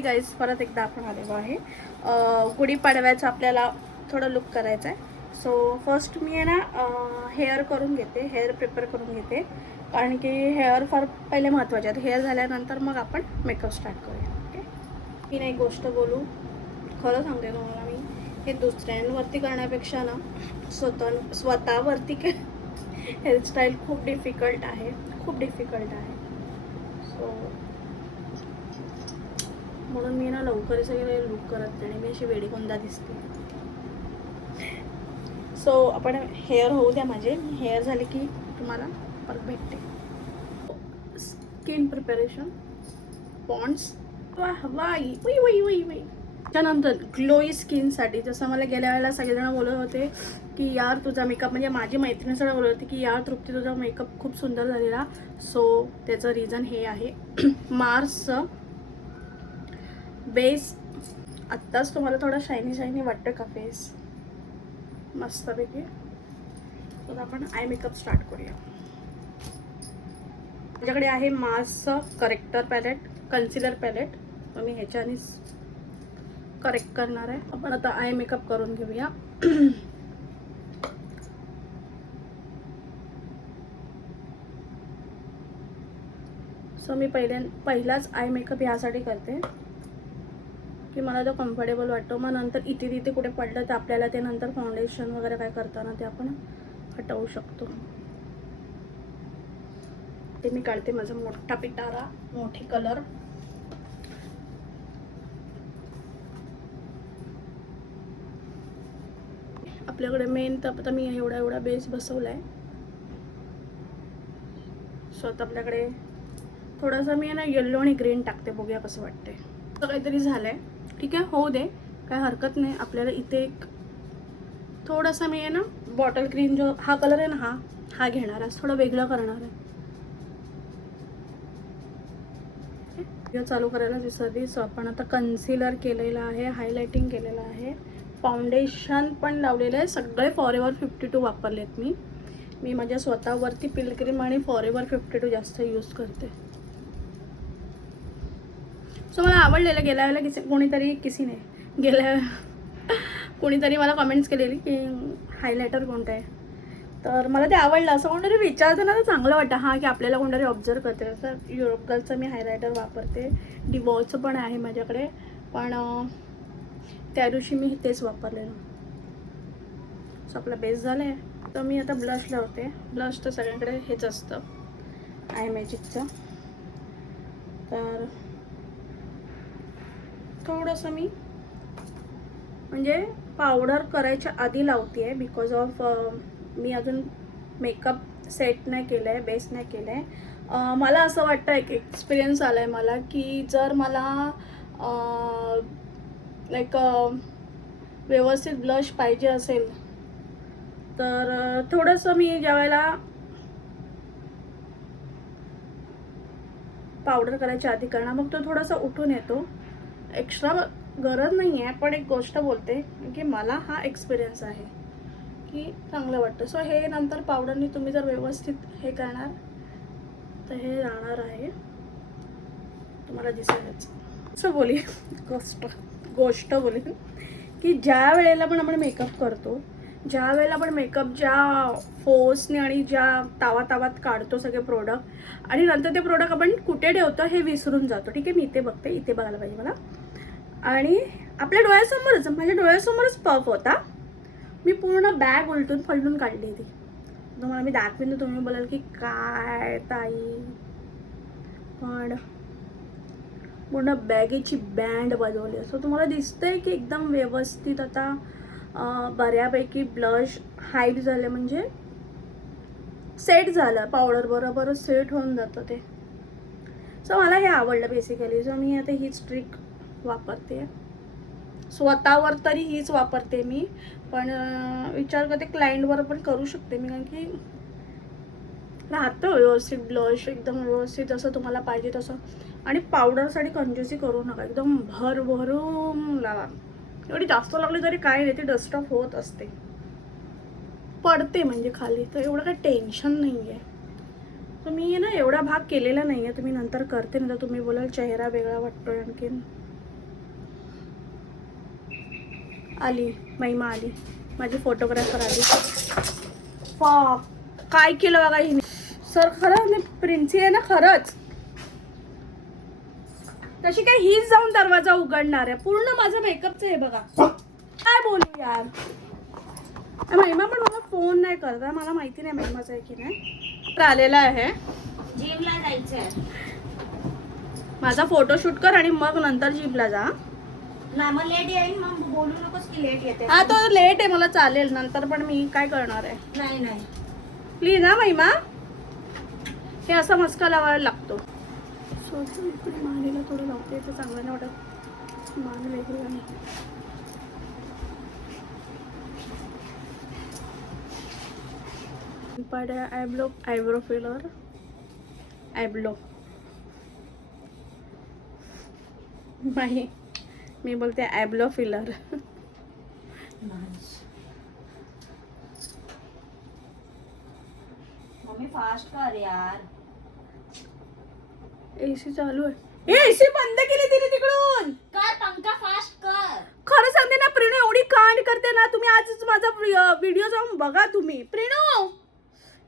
Guys परत एकदा आपण आलेलो आहे. गुढीपाडव्याचं आपल्याला थोडं लुक करायचं आहे. सो फर्स्ट मी आहे ना हेअर करून घेते, हेअर प्रिपेअर करून घेते, कारण की हेअर फार पहिले महत्त्वाचे आहेत. हेअर झाल्यानंतर मग आपण मेकअप स्टार्ट करूया. ओके, मी नाही गोष्ट बोलू, खरं सांगते तुम्हाला मी, हे दुसऱ्यांवरती करण्यापेक्षा ना स्वतःवरती हेअरस्टाईल खूप डिफिकल्ट आहे, खूप डिफिकल्ट आहे. सो म्हणून मी ना लवकर सगळे लुक करत नाही, मी अशी वेडीकोंदा दिसते. सो आपण हेअर होऊ द्या माझे, हेअर झाले की तुम्हाला परत भेटते. स्किन प्रिपरेशन, पॉन्ड्स, वाई वई वई वई वई. त्यानंतर ग्लोई स्किनसाठी, जसं मला गेल्या वेळेला सगळेजण बोलत होते की यार तुझा मेकअप, म्हणजे माझी मैत्रिणी सगळं बोलत होती की यार तृप्ती तुझा मेकअप खूप सुंदर झालेला. सो त्याचं रिझन हे आहे मार्सचं बेस. आत्ताच तुम्हाला थोडं शायनी शायनी वाटतं का फेस मस्तपैकी. तर आपण आय मेकअप स्टार्ट करूया. माझ्याकडे आहे मार्सचं करेक्टर पॅलेट, कन्सिलर पॅलेट. तर मी ह्याच्यानेच करेक्ट करणार आहे. आपण आता आय मेकअप करून घेऊया. सो मी पहिलाच आय मेकअप यासाठी करते की मला तो कम्फर्टेबल वाटतो. मग नंतर इथे तिथे कुठे पडलं तर आपल्याला ते नंतर फाउंडेशन वगैरे काय करताना ते आपण हटवू शकतो. ते मी काढते माझा मोठा पिटारा, मोठी कलर. आपल्याकडे मेन तर आता मी एवढा बेस बसवला आहे. सो आता आपल्याकडे थोडासा मी ना येल्लो आणि ग्रीन टाकते, बघूया कसं वाटतंय. असं काहीतरी झालं आहे, ठीक आहे, होऊ दे, काय हरकत नाही. आपल्याला इथे एक थोडासा मी आहे ना बॉटल ग्रीन, जो हा कलर आहे ना हा घेणार आहे, थोडं वेगळं करणार आहे. चालू करायला विसरली. सो आपण आता कन्सिलर केलेलं आहे, हायलायटिंग केलेलं आहे, फाउंडेशन पण लावलेलं आहे. सगळे फॉरेवर 52 वापरलेत मी माझ्या स्वतःवरती पिलग्रीम आणि फॉरेवर 52 जास्त यूज करते. सो मला आवडलेलं. गेल्या वेळेला कोणीतरी मला कमेंट्स केलेली की हायलायटर कोणतं आहे, तर मला ते आवडलं. असं कोणतरी विचारतं ना तर चांगलं वाटतं, हां की आपल्याला कोणतरी ऑब्झर्व करते. असं युरोप गर्लचं मी हायलायटर वापरते, डिवॉलचं पण आहे माझ्याकडे, पण त्या दिवशी मी तेच वापरलेलं. सो आपला बेस झाला आहे. तर मी आता ब्लश लावते. ब्लश तर सगळ्यांकडे हेच असतं, आय मॅजिकचं. तर थोडंसं मी म्हणजे पावडर करायच्या आधी लावते आहे, बिकॉज ऑफ मी अजून मेकअप सेट नाही केलं आहे, बेस नाही केलं आहे. मला असं वाटतं, एक एक्सपिरियन्स आला आहे मला, की जर मला लाईक व्यवस्थित ब्लश पाहिजे असेल तर थोडंसं मी ज्यावेळेला पावडर करायच्या आधी करणार, मग तो थोडासा उठून येतो. एक्स्ट्रा गरज नाही आहे, पण एक गोष्ट बोलते की मला हा एक्सपिरियन्स आहे की चांगलं वाटतं. सो हे नंतर पावडरनी तुम्ही जर व्यवस्थित हे करणार तर हे राहणार आहे, तुम्हाला दिसेलच. असं गोष्ट बोली की ज्या वेळेला पण आपण मेकअप करतो, ज्या वेळेला आपण मेकअप ज्या फोर्सने आणि ज्या तावात काढतो सगळे प्रोडक्ट, आणि नंतर ते प्रोडक्ट आपण कुठे ठेवतो हे विसरून जातो. ठीक आहे, मी इथे बघते, इथे बघायला पाहिजे मला. आणि आपल्या डोळ्यासमोरच, माझ्या डोळ्यासमोरच पफ होता. मी पूर्ण बॅग उलटून पलटून काढली ती. तुम्हाला मी दाखवीन तर तुम्ही बोलाल की काय ताई, पण पूर्ण बॅगेची बँड बनवली. असं तुम्हाला दिसतंय की एकदम व्यवस्थित आता बऱ्यापैकी ब्लश हाईड झाले, म्हणजे सेट झालं, पावडर बरोबर सेट होऊन जातं ते. सो मला हे आवडलं बेसिकली. सो मी आता हीच ट्रिक वापरते स्वतःवर, तरी हीच वापरते मी, पण विचार करते क्लायंटवर पण करू शकते मी, कारण की राहतं व्यवस्थित ब्लश, एकदम व्यवस्थित जसं तुम्हाला पाहिजे तसं. आणि पावडरसाठी कंजूसी करू नका, एकदम भरभरून लावा. एवढी जास्त लागली तरी काय नाही, ती डस्ट ऑफ होत असते, पडते म्हणजे खाली, तर एवढं काही टेन्शन नाही आहे. तर मी ना एवढा भाग केलेला नाही आहे, तुम्ही नंतर करते, नंतर तुम्ही बोलाल चेहरा वेगळा वाटतोय आणखीन. आली महिमा आली, माझी फोटोग्राफर आली. काय केलं बघा हिने सर. खरं प्रिन्सी आहे ना खरंच. तशी काय हीच जाऊन दरवाजा उघडणार आहे. पूर्ण माझं मेकअपचं हे बघा. काय बोलू यार. महिमा पण मला फोन नाही करत. मला माहिती नाही महिमाचं आहे की नाही. आलेला आहे, जिमला जायचंय. माझा फोटोशूट कर आणि मग नंतर जिमला जा. ना मग लेट येईल, मग बोलू नकोस की लेट येते. हा तो लेट आहे, मला चालेल. नंतर पण मी काय करणार आहे. नाही नाही प्लीज हा महिमा. हे असा मस्का लावायला लागतो. इकडे मानेला थोडं लावते, ते चांगलं नाही वाटत. मान वेगळी नाही. आयब्रो फिलर, आयब्रो नाही, मी बोलते आयब्रो फिलर. मम्मी फास्ट कर यार. एसी चालू आहे. एसी बंद केली तिने तिकडून. कर पंखा फास्ट कर. खरं सांगते ना प्रिणू, एवढी कांड करते ना. तुम्ही आजच माझा व्हिडिओ जाऊन बघा तुम्ही. प्रिणू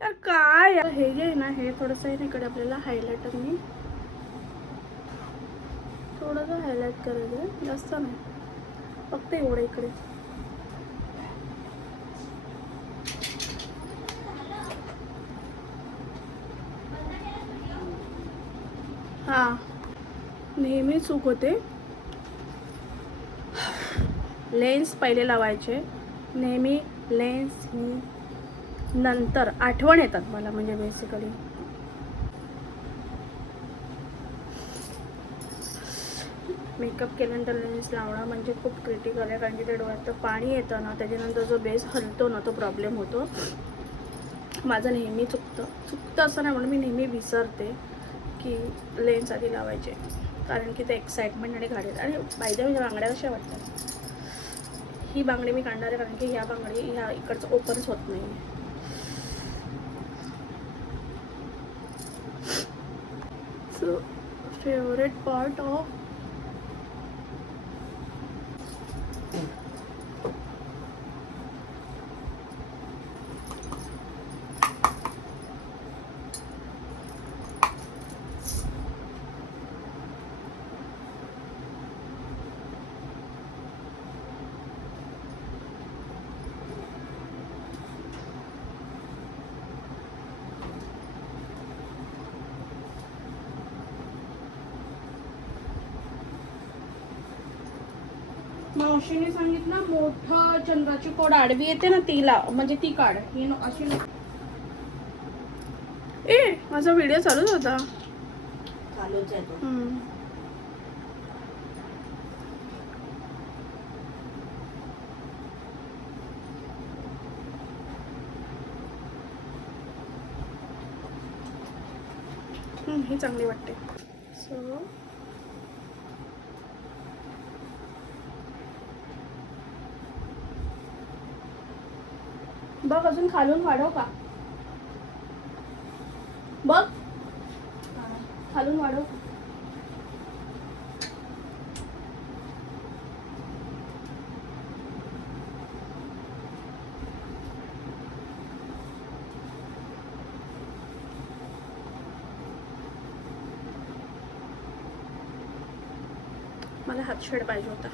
यार काय यार. हे जे आहे ना, हे थोडंसं आहे ना इकडे आपल्याला हायलायटरनी थोडंसं हायलाइट करायचं आहे. जास्त नाही, फक्त एवढं इकडे. हां नेहमी चूक होते. लेन्स पहिले लावायचे. नेहमी लेन्स नंतर आठवण येतात मला, म्हणजे बेसिकली. मेकअप केल्यानंतर लेन्स लावणं म्हणजे खूप क्रिटिकल आहे. कारण की ते डोळ्यात पाणी येतं ना, त्याच्यानंतर जो बेस हलतो ना, तो प्रॉब्लेम होतो. माझं नेहमी चुकतं असं नाही म्हणून मी नेहमी विसरते की लेन्स आधी लावायचे. कारण की ते एक्साइटमेंट आणि गाडीत. आणि बायद्या म्हणजे बांगड्या कशा वाटतात. ही बांगडी मी काढणार आहे कारण की ह्या बांगडी ह्या इकडचं ओपनच होत नाही. सो फेवरेट पार्ट ऑफ मावशीने सांगितलं मोठं चंद्राची कोड आडवी येते ना, ती लाव. म्हणजे ती काढ. ही अशी ए माझा व्हिडिओ चालूच होता. चालूच आहे तो. ही चांगली वाटते. सो बघ अजून खालून वाढव का. बघ खालून वाढव. मला हातशेड पाहिजे होता.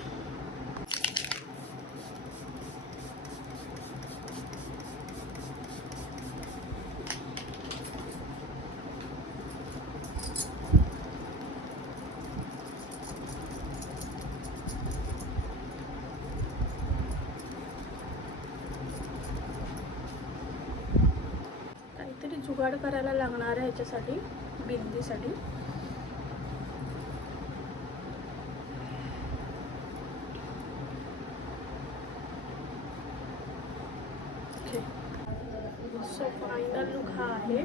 काहीतरी जुगाड करायला लागणार आहे ह्याच्यासाठी, बिंदीसाठी. सो फायनल लुक हा आहे.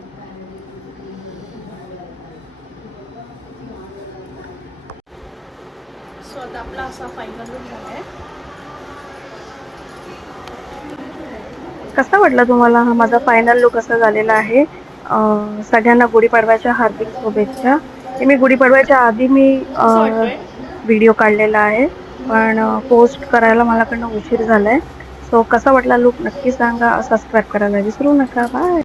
सो आता आपला असा फायनल लुक झाला आहे. कसा वाटला तुम्हाला हा माझा फायनल लुक असा झालेला आहे. सगळ्यांना गुढीपाडव्याच्या हार्दिक शुभेच्छा. मी गुढीपाडव्याच्या आधी मी व्हिडिओ काढलेला आहे. पण पोस्ट करायला मलाकडनं उशीर झालाय. सो कसा वाटला लूक नक्की सांगा. सबस्क्राईब करायला विसरू नका. बाय.